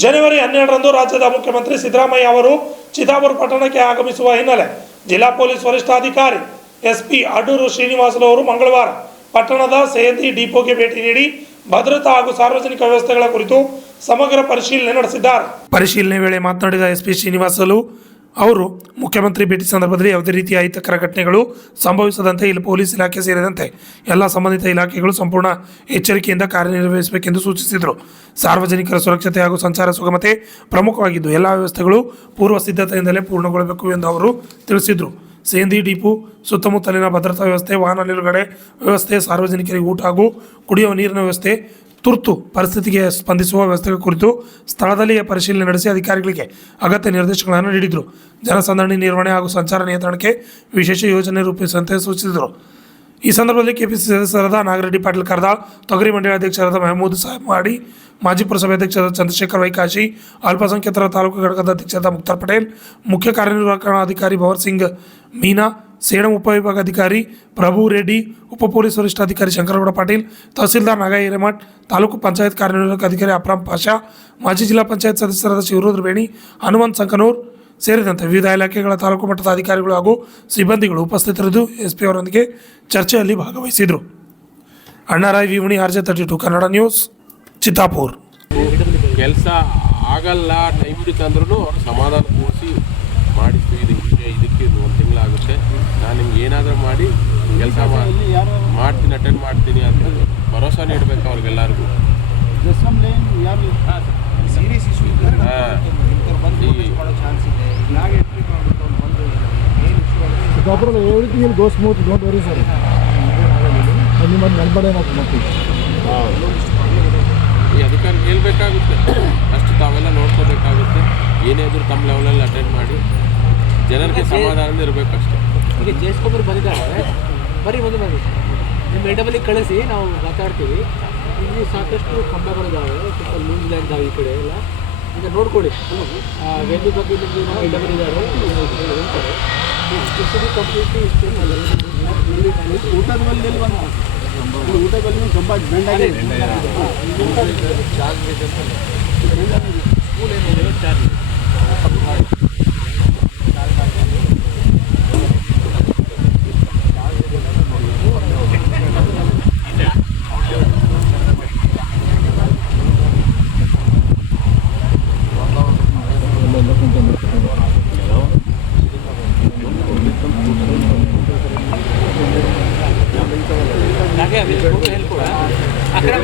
ಜನವರಿ 12ರಂದು ರಾಜ್ಯದ ಮುಖ್ಯಮಂತ್ರಿ ಸಿದ್ದರಾಮಯ್ಯ ಅವರು ಚಿತ್ತಾಪುರ ಪಟ್ಟಣಕ್ಕೆ ಆಗಮಿಸುವ ಹಿನ್ನೆಲೆ ಜಿಲ್ಲಾ ಪೊಲೀಸ್ ವರಿಷ್ಠಾಧಿಕಾರಿ ಎಸ್ಪಿ ಅಡೂರು ಶ್ರೀನಿವಾಸಲು ಅವರು ಮಂಗಳವಾರ ಪಟ್ಟಣದ ಸೇಂದಿ ಡಿಪೋಗೆ ಭೇಟಿ ನೀಡಿ ಭದ್ರತಾ ಹಾಗೂ ಸಾರ್ವಜನಿಕ ವ್ಯವಸ್ಥೆಗಳ ಕುರಿತು ಸಮಗ್ರ ಪರಿಶೀಲನೆ ನಡೆಸಿದ್ದಾರೆ. ಪರಿಶೀಲನೆ ವೇಳೆ ಮಾತನಾಡಿದ ಎಸ್ಪಿ ಶ್ರೀನಿವಾಸಲು ಅವರು ಮುಖ್ಯಮಂತ್ರಿ ಭೇಟಿ ಸಂದರ್ಭದಲ್ಲಿ ಯಾವುದೇ ರೀತಿಯ ಅಹಿತಕರ ಘಟನೆಗಳು ಸಂಭವಿಸದಂತೆ ಇಲ್ಲಿ ಪೊಲೀಸ್ ಇಲಾಖೆ ಸೇರಿದಂತೆ ಎಲ್ಲ ಸಂಬಂಧಿತ ಇಲಾಖೆಗಳು ಸಂಪೂರ್ಣ ಎಚ್ಚರಿಕೆಯಿಂದ ಕಾರ್ಯನಿರ್ವಹಿಸಬೇಕೆಂದು ಸೂಚಿಸಿದರು. ಸಾರ್ವಜನಿಕರ ಸುರಕ್ಷತೆ ಹಾಗೂ ಸಂಚಾರ ಸುಗಮತೆ ಪ್ರಮುಖವಾಗಿದ್ದು ಎಲ್ಲ ವ್ಯವಸ್ಥೆಗಳು ಪೂರ್ವ ಸಿದ್ಧತೆಯಿಂದಲೇ ಪೂರ್ಣಗೊಳ್ಳಬೇಕು ಎಂದು ಅವರು ತಿಳಿಸಿದರು. ಸೇಂದಿ ಡಿಪೋ ಸುತ್ತಮುತ್ತಲಿನ ಭದ್ರತಾ ವ್ಯವಸ್ಥೆ, ವಾಹನ ನಿಲುಗಡೆ ವ್ಯವಸ್ಥೆ, ಸಾರ್ವಜನಿಕರಿಗೆ ಊಟ ಹಾಗೂ ಕುಡಿಯುವ ನೀರಿನ ವ್ಯವಸ್ಥೆ, ತುರ್ತು ಪರಿಸ್ಥಿತಿಗೆ ಸ್ಪಂದಿಸುವ ವ್ಯವಸ್ಥೆಗಳ ಕುರಿತು ಸ್ಥಳದಲ್ಲಿಯೇ ಪರಿಶೀಲನೆ ನಡೆಸಿ ಅಧಿಕಾರಿಗಳಿಗೆ ಅಗತ್ಯ ನಿರ್ದೇಶನಗಳನ್ನು ನೀಡಿದರು. ಜನಸಂದಣಿ ನಿರ್ವಹಣೆ ಹಾಗೂ ಸಂಚಾರ ನಿಯಂತ್ರಣಕ್ಕೆ ವಿಶೇಷ ಯೋಜನೆ ರೂಪಿಸುವಂತೆ ಸೂಚಿಸಿದರು. ಈ ಸಂದರ್ಭದಲ್ಲಿ ಕೆಪಿಸಿಸಿ ಸದಸ್ಯರಾದ ನಾಗರೆಡ್ಡಿ ಪಾಟೀಲ್ ಕರ್ದಾಳ್, ತೊಗರಿ ಮಂಡಳಿ ಅಧ್ಯಕ್ಷರಾದ ಮೆಹಮೂದ್ ಸಾಹೇಬ್ ಮಾಡಿ, ಮಾಜಿ ಪುರಸಭೆ ಅಧ್ಯಕ್ಷರಾದ ಚಂದ್ರಶೇಖರ್ ವೈಕಾಶಿ, ಅಲ್ಪಸಂಖ್ಯಾತರ ತಾಲೂಕು ಘಟಕದ ಅಧ್ಯಕ್ಷರಾದ ಮುಕ್ತಾರ್ ಪಟೇಲ್, ಮುಖ್ಯ ಕಾರ್ಯನಿರ್ವಹಣಾಧಿಕಾರಿ ಭವರ್ ಸಿಂಗ್ ಮೀನಾ, ಸೇಡಂ ಉಪವಿಭಾಗಾಧಿಕಾರಿ ಪ್ರಭು ರೆಡ್ಡಿ, ಉಪ ಪೊಲೀಸ್ ವರಿಷ್ಠಾಧಿಕಾರಿ ಶಂಕರಗೌಡ ಪಾಟೀಲ್, ತಹಸೀಲ್ದಾರ್ ನಾಗಾ ಹಿರೇಮಠ್, ತಾಲೂಕು ಪಂಚಾಯತ್ ಕಾರ್ಯನಿರ್ವಾಹಕ ಅಧಿಕಾರಿ ಅಪ್ರಾಮ್ ಪಾಷಾ, ಮಾಜಿ ಜಿಲ್ಲಾ ಪಂಚಾಯತ್ ಸದಸ್ಯರಾದ ಶಿವರುದ್ರ ಬೇಣಿ, ಹನುಮಂತ್ ಸಂಕನೂರ್ ಸೇರಿದಂತೆ ವಿವಿಧ ಇಲಾಖೆಗಳ ತಾಲೂಕು ಮಟ್ಟದ ಅಧಿಕಾರಿಗಳು ಹಾಗೂ ಸಿಬ್ಬಂದಿಗಳು ಉಪಸ್ಥಿತರಿದ್ದು ಎಸ್ಪಿ ಅವರೊಂದಿಗೆ ಚರ್ಚೆಯಲ್ಲಿ ಭಾಗವಹಿಸಿದರು. Annarai ವಿವಣಿ, RJ32 Kannada news, Chittapur. ಕೆಲಸ ಆಗಲ್ಲ ಟೈಮ್ ಹಿಡಿತಂದ್ರೂ ಅವ್ರು ಸಮಾಧಾನ ಕೂರಿಸಿ ಮಾಡಿಸ್ತೀವಿ. ಇದಕ್ಕೆ 1 ತಿಂಗಳಾಗುತ್ತೆ, ನಾನು ನಿಮ್ಗೆ ಏನಾದರೂ ಮಾಡಿ ಕೆಲಸ ಮಾಡ್ತೀನಿ, ಅಟೆಂಡ್ ಮಾಡ್ತೀನಿ ಅಂತ ಭರೋಸಾ ನೀಡಬೇಕು ಅವ್ರಿಗೆಲ್ಲರಿಗೂ. Everything will go smooth, don't worry sir. ಈ ಅಧಿಕಾರಿ ಹೇಳ್ಬೇಕಾಗುತ್ತೆ, ಅಷ್ಟು ತಾವೆಲ್ಲ ನೋಡ್ಕೋಬೇಕಾಗುತ್ತೆ. ಏನೇ ಇದ್ರೂ ತಮ್ಮ ಲೆವೆಲಲ್ಲಿ ಅಟೆಂಡ್ ಮಾಡಿ ಜನರಿಗೆ ಸಮಾಧಾನ ಇರಬೇಕು ಅಷ್ಟೇ. ಈಗ ಜೇಸ್ಕೊಬ್ಬರು ಬಂದಿದ್ದಾರೆ, ಬರೀ ನಿಮ್ಮ ಎಡಬಲಿ ಕಳಿಸಿ ನಾವು ಮಾತಾಡ್ತೀವಿ. ಇಲ್ಲಿ ಸಾಕಷ್ಟು ಕಂಬಗಳಿದ್ದಾವೆ, ಸ್ವಲ್ಪ ನ್ಯೂಜಿಲ್ಯಾಂಡ್ ಇದ್ದಾವೆ ಈ ಕಡೆ ಎಲ್ಲ. ಈಗ ನೋಡ್ಕೊಳ್ಳಿ, ವೆಲ್ಲು ಬಗ್ಗೆ ನಿಮಗೆ ನಾವು ಎಡಬಲಿ ಇದ್ದಾರೆ ಕಂಪ್ಲೀಟ್ಲಿ ಊಟದ ಮೇಲೆ ತುಂಬ ಬೆಂಡ್ ಆಗಿದೆ. ಸ್ಕೂಲ್ ಏನಿದೆ ಚಾರ್ಜ್ అక్కడ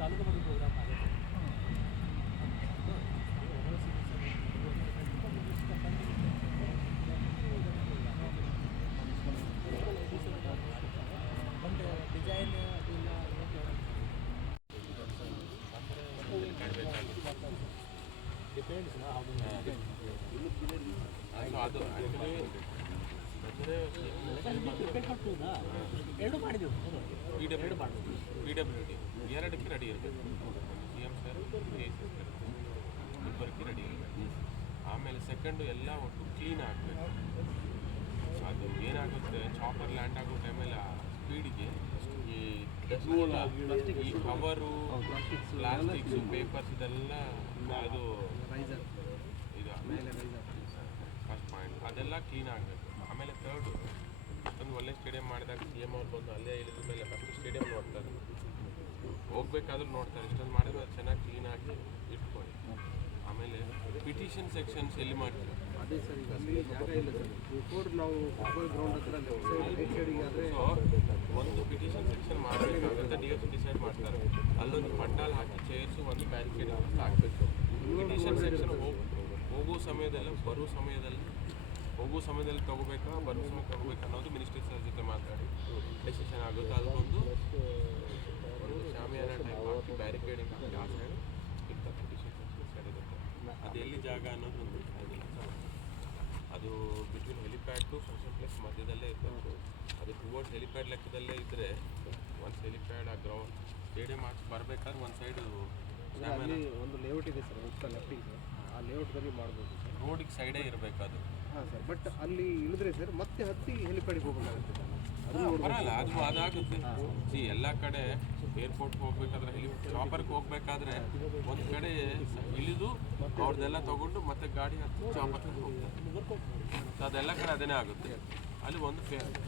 ತಾಲೂಕು ಬಗ್ಗೆ ಪ್ರೋಗ್ರಾಮ್ ಆಗುತ್ತೆ. ಡಿಸೈನ್ ಡಿಪೆಂಡ್ಸ್ ಅದು ಎರಡು ಮಾಡಿದೆವು. PWD 2ಕ್ಕೆ ರೆಡಿ ಇರಬೇಕು. CM ಸರ್, ಇಬ್ಬರಿಗೆ ರೆಡಿ ಇರಬೇಕು. ಆಮೇಲೆ ಸೆಕೆಂಡು ಎಲ್ಲ ಒಟ್ಟು ಕ್ಲೀನ್ ಆಗಬೇಕು. ಅದು ಏನಾಗುತ್ತೆ, ಚಾಪರ್ ಲ್ಯಾಂಡ್ ಆಗೋ ಟೈಮಲ್ಲಿ ಆ ಸ್ಪೀಡಿಗೆ ಈ ಕವರು, ಪ್ಲಾಸ್ಟಿಕ್ಸು, ಪೇಪರ್ಸ್ ಇದೆಲ್ಲ ಅದು ಇದು ಫಸ್ಟ್ ಪಾಯಿಂಟ್, ಅದೆಲ್ಲ ಕ್ಲೀನ್ ಆಗಬೇಕು. ಆಮೇಲೆ ಥರ್ಡು, ಅಷ್ಟೊಂದು ಒಳ್ಳೆ ಸ್ಟೇಡಿಯಂ ಮಾಡಿದಾಗ CM ಅವ್ರು ಬಂದು ಅಲ್ಲೇ ಇಳಿದ ಮೇಲೆ ಫಸ್ಟ್ ಸ್ಟೇಡಿಯಂ ನೋಡ್ತಾರೆ, ಹೋಗ್ಬೇಕಾದ್ರೂ ನೋಡ್ತಾರೆ. ಇಷ್ಟೊಂದು ಮಾಡಿದ್ರೆ ಅದು ಚೆನ್ನಾಗಿ ಕ್ಲೀನಾಗಿ ಇಟ್ಕೊಳ್ಳಿ. ಆಮೇಲೆ ಪಿಟಿಷನ್ ಸೆಕ್ಷನ್ಸ್ ಎಲ್ಲಿ ಮಾಡ್ತೀವಿ ಅದೇ ಸರ್ ಈಗ ಅಲ್ಲಿ ಜಾಗ ಇಲ್ಲ ಸರ್ ಬಿಫೋರ್ ನಾವು ಫುಟ್ಬಾಲ್ ಗ್ರೌಂಡ್ ಹತ್ರ ರೈಟ್ ಸೈಡಿಗೆ ಆದರೆ ಒಂದು ಪಿಟಿಷನ್ ಸೆಕ್ಷನ್ ಮಾಡಬೇಕಾಗುತ್ತೆ, DFC ಡಿಸೈಡ್ ಮಾಡ್ತಾರೆ. ಅಲ್ಲೊಂದು ಪಂಡಾಲ್ ಹಾಕಿ ಚೇರ್ಸು ಒಂದು ಬ್ಯಾರಿಕೇಡ್ ಹಾಕಬೇಕು. ಪಿಟಿಷನ್ ಸೆಕ್ಷನ್ ಹೋಗೋ ಸಮಯದಲ್ಲಿ ಹೋಗೋ ಸಮಯದಲ್ಲಿ ತಗೋಬೇಕಾ ಬರೋ ಸಮಯ ತಗೋಬೇಕಾ ಅನ್ನೋದು ಮಿನಿಸ್ಟ್ರಿ ಸರ್ ಜೊತೆ ಮಾತಾಡಿ ಡಿಸಿಷನ್ ಆಗುತ್ತೆ. ಅದಕ್ಕೊಂದು ಶಾಮಿಯಾನ ಟೈಪ್ ಹಾಕಿ ಬ್ಯಾರಿಕೇಡಿಂಗ್ ಹಾಕಿ ಆ ಸೈಡ್ ಇರ್ತಾರೆ ಪಿಟಿಷನ್ ಸೆಕ್ಷನ್ ಸೈಡ್ ಇರುತ್ತೆ. ಅದು ಎಲ್ಲಿ ಜಾಗ ಅನ್ನೋದು ಒಂದು ಇದಿಲ್ಲ. ಅದು between helipad to function place ಮಧ್ಯದಲ್ಲೇ ಇರಬೇಕು. ಅದು ಟುವರ್ಡ್ಸ್ ಹೆಲಿಪ್ಯಾಡ್ ಲೆಕ್ಕದಲ್ಲೇ ಇದ್ದರೆ ಒಂದು ಹೆಲಿಪ್ಯಾಡ್ ಆ ಗ್ರೌಂಡ್ ಸ್ಟೇಡಿಯಂ ಆಚೆ ಬರಬೇಕಾದ್ರೆ ಒಂದು ಸೈಡು ಒಂದು ಲೇಔಟ್ ಇದೆ ಸರ್ ಉತ್ತರ ಲೆಫ್ಟಿಗೆ ಸರ್, ಆ ಲೇಔಟ್ದಲ್ಲಿ ಮಾಡ್ಬೋದು ಸರ್. ರೋಡಿಗೆ ಸೈಡೇ ಇರಬೇಕು ಅದು. ಹಾಂ ಸರ್, ಬಟ್ ಅಲ್ಲಿ ಇಳಿದ್ರೆ ಸರ್ ಮತ್ತೆ ಹತ್ತಿ ಹೆಲಿಪ್ಯಾಡಿಗೆ ಹೋಗಬೇಕಾಗುತ್ತೆ ಸರ್. ಬರಲ್ಲ, ಅದಾಗುತ್ತೆ. ಎಲ್ಲ ಕಡೆ ಏರ್ಪೋರ್ಟ್ಗೆ ಹೋಗ್ಬೇಕಾದ್ರೆ ಚಾಪರ್ಗೆ ಹೋಗ್ಬೇಕಾದ್ರೆ ಒಂದು ಕಡೆ ಇಳಿದು ಅವ್ರದ್ದೆಲ್ಲ ತಗೊಂಡು ಮತ್ತೆ ಗಾಡಿ ಹತ್ತಿ ಚಾಪರ್ಗೆ ಹೋಗ್ತಾರೆ. ಅದೆಲ್ಲ ಕಡೆ ಅದೇನೇ ಆಗುತ್ತೆ. ಅಲ್ಲಿ ಒಂದು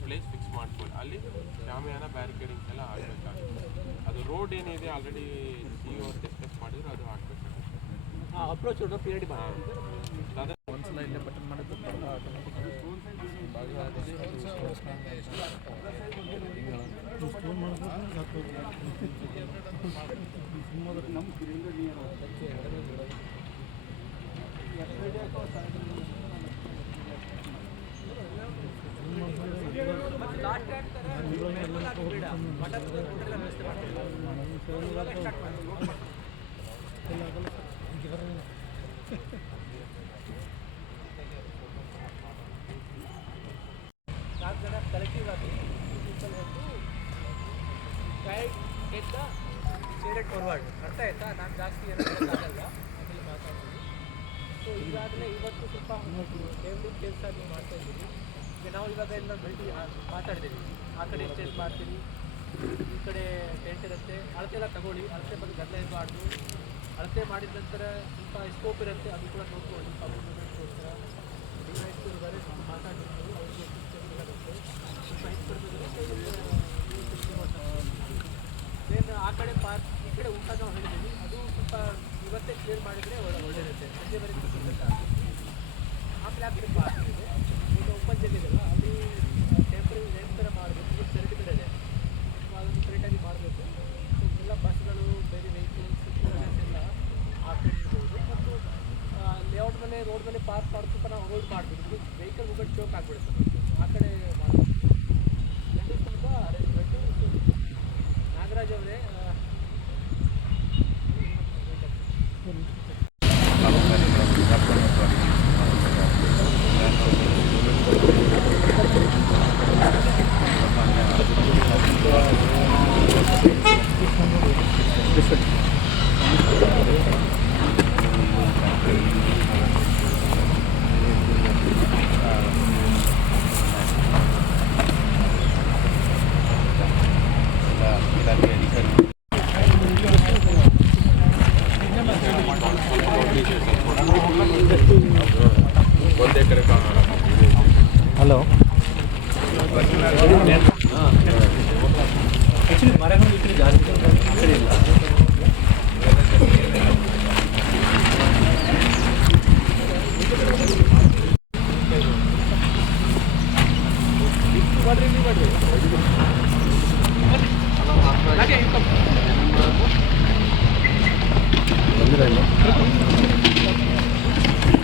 ಪ್ಲೇಸ್ ಫಿಕ್ಸ್ ಮಾಡ್ಕೊಳ್ಳಿ, ಅಲ್ಲಿ ಶಾಮಿಯಾನ ಬ್ಯಾರಿಕೇಡಿಂಗ್ಸ್ ಎಲ್ಲ ಆಗಬೇಕಾಗುತ್ತೆ. ಅದು ರೋಡ್ ಏನಿದೆ ಆಲ್ರೆಡಿ CEO ಅವ್ರು ಡಿಸ್ಕಸ್ ಮಾಡಿದ್ರು, ಅದು ಆಗಬೇಕಾಗುತ್ತೆ. ಅಪ್ರೋಚ್ ಪೀರಿಯಡ್ ಅದೇ ಒಂದ್ಸಲ ಇಲ್ಲೇ ಬಟನ್ ಮಾಡಿದ್ದು ಕಲೆಕ್ಟಿವ್ ಆಗಿ ಪೀಪಲ್ ಒಂದು ಗೈಡ್ ಎದ್ದ ಸ್ಟೇಟ್ ಫಾರ್ವರ್ಡ್ ಅರ್ಥ ಆಯ್ತಾ. ನಾನು ಜಾಸ್ತಿ ಆಗಲ್ಲ ಅದರಲ್ಲಿ ಮಾತಾಡ್ತೀನಿ. ಸೊ ಈಗಾಗಲೇ ಇವತ್ತು ಸ್ವಲ್ಪ ಟೇಬಲ್ ಕೆಲಸ ನೀವು ಮಾಡ್ತಾ ಇದ್ದೀವಿ. ಈಗ ನಾವು ಇವಾಗ ಎಲ್ಲ ಭೇಟಿ ಮಾತಾಡ್ತೀವಿ, ಆ ಕಡೆ ಎಕ್ಸ್ಚೇಂಜ್ ಮಾಡ್ತೀವಿ, ಈ ಕಡೆ ಟೆಂಟ್ ಇರುತ್ತೆ, ಅಳತೆ ಎಲ್ಲ ತಗೊಳ್ಳಿ. ಅಳತೆ ಬಗ್ಗೆ ಗದ್ದಲ ಇರಬಾರ್ದು. ಅಳತೆ ಮಾಡಿದ ನಂತರ ಸ್ವಲ್ಪ ಸ್ಕೋಪ್ ಇರುತ್ತೆ, ಅದು ಕೂಡ ನೋಡ್ಕೊಳ್ಳಿ. ಪಬ್ಲಿಕ್ಗೋಸ್ಕರ ಡಿವೈಸ್ವರೆಗೆ ಸ್ವಲ್ಪ ಮಾತಾಡ್ತಿರ್ತೀವಿ, ಅವ್ರಿಗೆ ದೇನ್ ಆ ಕಡೆ ಪಾರ್ಕ್ ಈ ಕಡೆ ಊಟ ನಾವು ಹೇಳಿದ್ದೀವಿ, ಅದು ಸ್ವಲ್ಪ ಇವತ್ತೇ ಕ್ಲಿಯರ್ ಮಾಡಿದರೆ ಒಳ್ಳೆಯದಿರುತ್ತೆ. ಸಂಜೆವರೆಗೆ ಆಮೇಲೆ ಆ ಕಡೆ ಪಾರ್ಕ್ ಇದೆ, ಈಗ ಓಪನ್ ಜಲ್ಲಿದೆಲ್ಲ ಅಲ್ಲಿ ಟೆಂಪ್ರರಿ ನೇಮ್ ಥರ ಮಾಡಬೇಕು. ಈಗ ಸೆರೆಟಿಬಿಡ್ ಇದೆ, ಅದನ್ನು ಕರೆಕ್ಟಾಗಿ ಮಾಡಬೇಕು. ಸೊ ಎಲ್ಲ ಬಸ್ಗಳು ಬೇರೆ ವೆಹಿಕಲ್ಸ್ ಎಲ್ಲ ಆ ಕಡೆ ಇರ್ಬೋದು. ಮತ್ತು ಲೇಔಟ್ ಮೇಲೆ ರೋಡ್ ಮೇಲೆ ಪಾರ್ಕ್ ಮಾಡೋದು ಸ್ವಲ್ಪ ನಾವು ಅವಾಯ್ಡ್ ಮಾಡಬೇಕು. ವೆಹಿಕಲ್ ಹೋಗೋದು ಚೋಕ್ ಆಗಿಬಿಡುತ್ತೆ. ಆ ಕಡೆ ಮಾಡಬೇಕು. ತುಂಬ ಅರೇಂಜ್ಮೆಂಟು ನಾಗರಾಜ್ ಅವರೇ ಹಲೋ ಆ್ಯಕ್ಚುಲಿ ಮರಗಳು ಇಟ್ಟರೆ ಜಾಸ್ತಿ ಸರಿ ಇಲ್ಲ.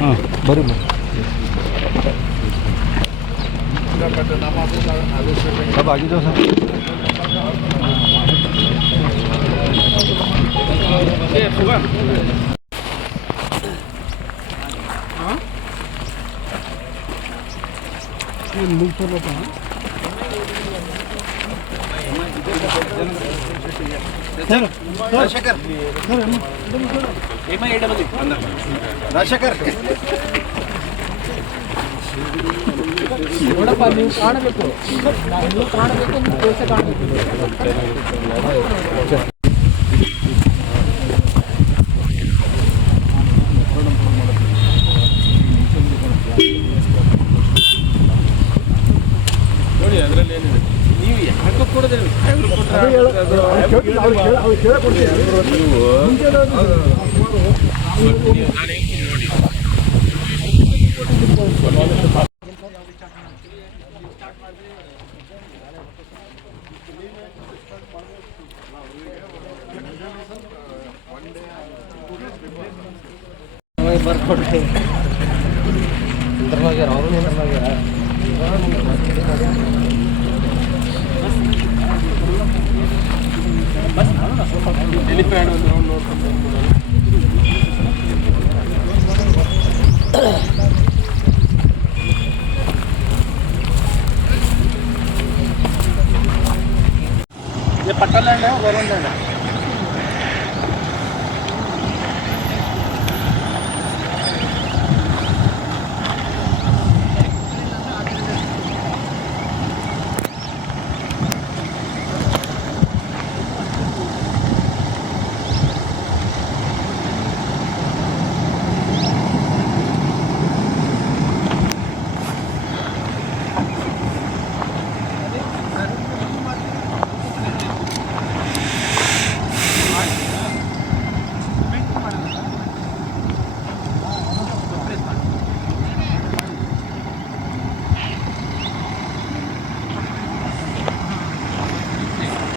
ಹಾಂ ಬರ್ರಿ सब आगे जाओ सर. ರಾಜಶೇಖರ್ ನೋಡಪ್ಪ, ನೀವು ಕಾಣಬೇಕು, ನೀವು ಕಾಣಬೇಕು, ನೀವು ಕೆಲಸ ಕಾಣಬೇಕು. ನೋಡಿ ಅದರಲ್ಲಿ ಏನಿದೆ, ನೀವು ಯಾಕೆ ಕೊಡೋದಿಲ್ಲ ನಾನು ಬರ್ಕೊಡ್ರಿ ಇಂಟರ್ನಾಗ್ಯಾರ ಅವರು ಇಂಟರ್ನಾಗ್ಯಾರ ಹೆಲಿಪ್ಯಾಡ್ ಒಂದು ರೌಂಡ್ ನೋಡ್ಕೊಂಡು